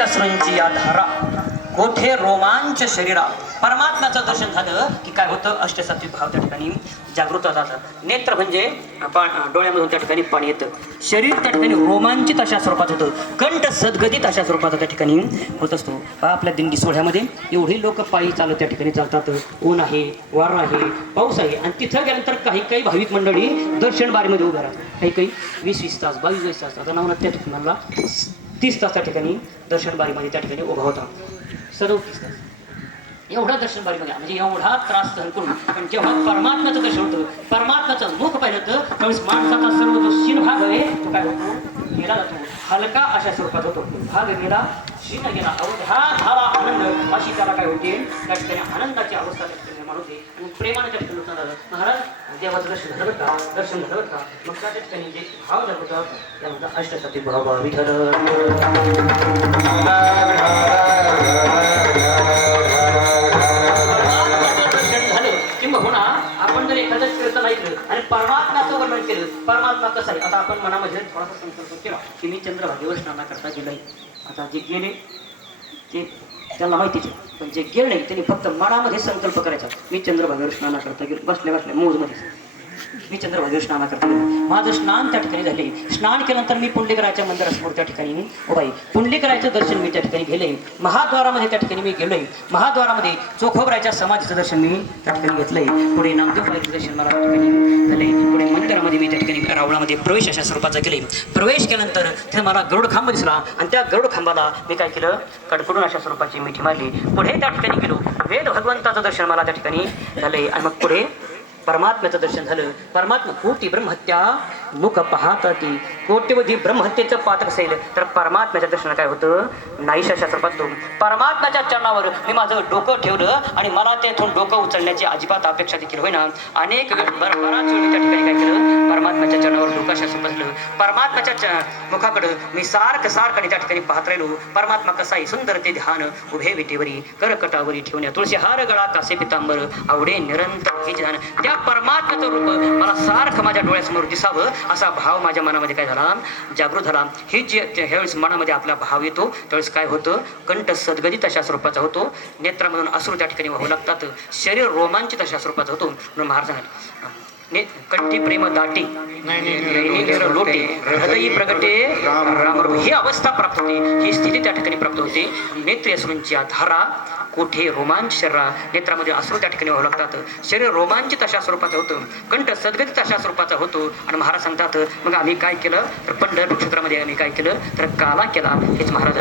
असुरांची या धारा कोठे रोमांच शरीरा. परमात्म्याचं दर्शन झालं की काय होतं, अष्टसात्विक भाव त्या ठिकाणी जागृत होतात. नेत्र म्हणजे डोळ्यामधून त्या ठिकाणी पाणी येतं, शरीर त्या ठिकाणी रोमांचित अशा स्वरूपात होतं, कंठ सद्गदित अशा स्वरूपात त्या ठिकाणी होत असतो. आपल्या दिंडी सोहळ्यामध्ये एवढे लोक पायी चालत त्या ठिकाणी चालतात. ऊन आहे, वारा आहे, पाऊस आहे, आणि तिथं गेल्यानंतर काही काही भाविक मंडळी दर्शन बारीमध्ये उभ्या राहतात. काही काही 20-20 तास, 22-22 तास, आता नावनात त्या ठिकाणाला 30 तास त्या ठिकाणी दर्शन बारीमध्ये त्या ठिकाणी उभा होता. 37 तास एवढा दर्शन बारीमध्ये, म्हणजे एवढा त्रास सहन करून. पण जेव्हा परमात्म्याचं दर्शन होतं, परमात्म्याचं मुख पाहिलं तर त्यावेळेस माणसाचा सर्व जो शीन भाग आहे तो काय होतो, गेला जातो, हलका अशा स्वरूपात होतो. भाग गेला, शीन गेला, अवधा झाला आनंद, अशी त्याला काय होते, त्या ठिकाणी आनंदाची अवस्था त्या ठिकाणी निर्माण होते. आणि प्रेमाने त्या ठिकाणी झालं, महाराज देवाचं दर्शन झालं का, दर्शन झालं का, मग त्या ठिकाणी जे भाव झालं होतं त्यामध्ये अष्टसात्विक भाव विठ्ठल आपण जर एखादं कीर्तन ऐकलं आणि परमात्म्याचं वर्णन केलं, परमात्मा कसं आहे. आता आपण मनामध्ये थोडासा संकल्प केला की मी चंद्रभागेवर स्नानाकरता गेलोय. आता जे गेले ते त्यांना माहितीच आहे, पण जे गेले नाही त्यांनी फक्त मनामध्ये संकल्प करायचा, मी चंद्रभागेवर स्नानाकरता गेलो, बसल्या बसल्या मोजमध्ये मी चंद्रभागेवर स्नानाकरता गेलो, माझं स्नान त्या ठिकाणी झाले. स्नान केल्यानंतर मी पुंडलिकराच्या मंदिरासमोर त्या ठिकाणी उभाई, पुंडलिकराचं दर्शन मी त्या ठिकाणी गेले. महाद्वारामध्ये त्या ठिकाणी मी गेलोय, महाद्वारामध्ये चोखोबराच्या समाधीचं दर्शन मी त्या ठिकाणी घेतलंय. पुढे नामदेवबाईचं दर्शन मला त्या ठिकाणी झालंय. पुढे मंदिरामध्ये मी त्या ठिकाणी रावणामध्ये प्रवेश अशा स्वरूपाचा केले. प्रवेश केल्यानंतर तिथे मला गरुड खांब दिसला आणि त्या गरुड खांबाला मी काय केलं, कडकडून अशा स्वरूपाची मिठी मारली. पुढे त्या ठिकाणी गेलो, वेद भगवंताचं दर्शन मला त्या ठिकाणी झालंय. आणि मग पुढे परमात्म्याचं दर्शन झालं. परमात्मा कोटी ब्रह्महत्या मुख पाहताती, कोट्यवधी ब्रह्महत्येचं पातक असेल तर परमात्म्याच्या दर्शन काय होतं, नाहीशा स्वरूपात होतं. परमात्म्याच्या चरणावर मी माझं डोकं ठेवलं आणि मला तेथून डोकं उचलण्याची अजिबात अपेक्षा देखील होईना. अनेक बराच वेळ त्या ठिकाणी काय केलं, परमात्म्याच्या चरणावर डोकाशा बसलं. परमात्म्याच्या मुखाकडं मी सारखं त्या ठिकाणी पाहत राहिलो. परमात्मा कसा आहे, सुंदर ते ध्यान उभे विटेवरी करकटावरी ठेवण्या, तुळशी हार गळा कासे पितांबर आवडे निरंतर हे ध्यान. त्या परमात्म्याचं रूप मला सारखं माझ्या डोळ्यासमोर दिसावं असा भाव माझ्या मनामध्ये काय झाला, जागृत झाला. हे जे ह्यावेळेस मनामध्ये आपला भाव येतो त्यावेळेस काय होतं, कंठ सद्गदित अशा स्वरूपाचा होतो, नेत्रामधून अश्रू त्या ठिकाणी वाहू लागतात, शरीर रोमांचित अशा स्वरूपाचा होतो. म्हणून महाराज कंठी प्रेम दाटी लोटे हृदयी प्रगटे राम, ही अवस्था प्राप्त होते, ही स्थिती त्या ठिकाणी प्राप्त होते. नेत्र अश्रूंची धारा कोठे रोमांच शरीरा, नेत्रामध्ये अश्रू त्या ठिकाणी वाहू लागतात, शरीर रोमांचित अशा स्वरूपाचं होतं, कंठ सद्गदित अशा स्वरूपाचा होतो. आणि महाराज सांगतात मग आम्ही काय केलं तर पंढरपूर क्षेत्रामध्ये आम्ही काय केलं तर काला केला. हेच महाराज